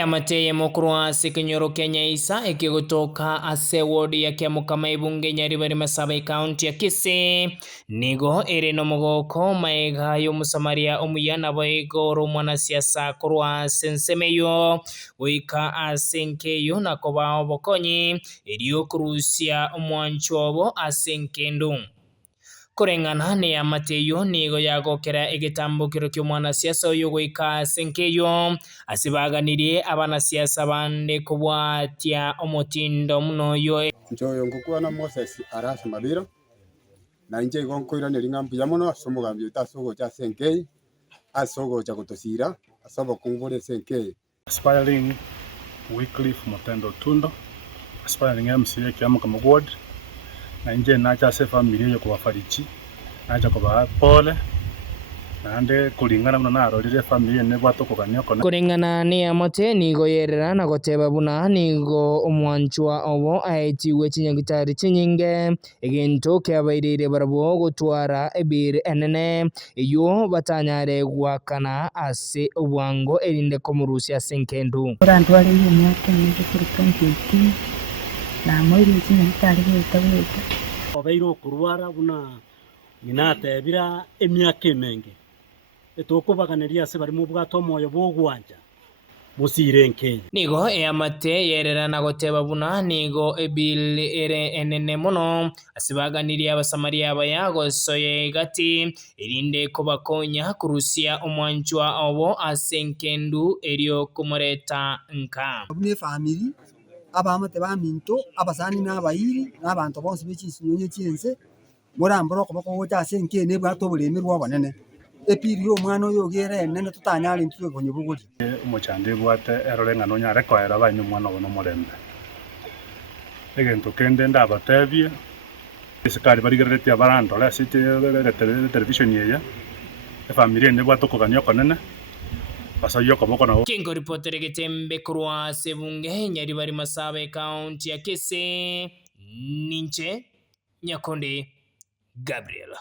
Amateye mukuru wa Sekenyoro Kenya Isa ikigotoka ase wodi ya Kiamukama ibunge Nyaribari Masabai county ya Kisii nigo ere no mogoko maega y'omusamaria omuyana boigoro mwanasiasa kurwa sensemeyo wika asenkeyo nakoba obokonyi eriyo kurusia omwanchobo asenkendu kurengana ni amateyo nigo yagokera igitambukiro cy'omwanasiasa oyo gwika senkeyo asibaganirie abanasiasa bande kubwatia omotindo muno yo njoyo ngukwana Moses Arasi Mabiro na inje gonkoiraneri ngambu ya muno somugambi utasogo cha senkei asogo cha kutosira asaba kungure senkei aspiring Wycliffe Mutendo Tundo aspiring MCA Kiamukama ward na inje nacha se familia yo kubafarichi nacha kuba pole nande kulingana muno narorire familia ne bwatokogania kona kurengana ni amote nigo yerera na goteba buna nigo omwanchwa obo aetiwe chinyagitari chinyinge egintu kyabairire barabo gutwara ebire enene iyo batanyare gwakana ase obwango erinde komurusia senkendu urandwari y'imyaka myinshi kuri 2018 na mwiri chinyagitari gitaweta obeiro kurwara buna ninatebira emyaka emenge etokubaganeria ase bari mu bwato moyo bwogwanja musirenke nigo amate yerera na goteba buna nigo ebili ere enene muno asibaganiria abasamaria abayago soye gati irinde kubakonya kurusia omwanchwa obo asenkendu eriyo kumureta nka ne family abamate baminto abasani n'abayiri n'abantu bonse bekinsinyonye cyense muramboro kubako gocha asenkene bwato bulemerwa banene epiri omwana oyo gere nene tutanyali ntwe konyubuguri umuchande bwate erorengano nyare koera banyu mwana wono murembe egento kende ndabatebie isikari barigerete abarando la city television yeya familia ne bwato kogania konene basayo koboko na Kingo reporter Getembe kurwa sebunge Nyaribari Masabai county ya Kisii ninche Nyakonde Gabriela.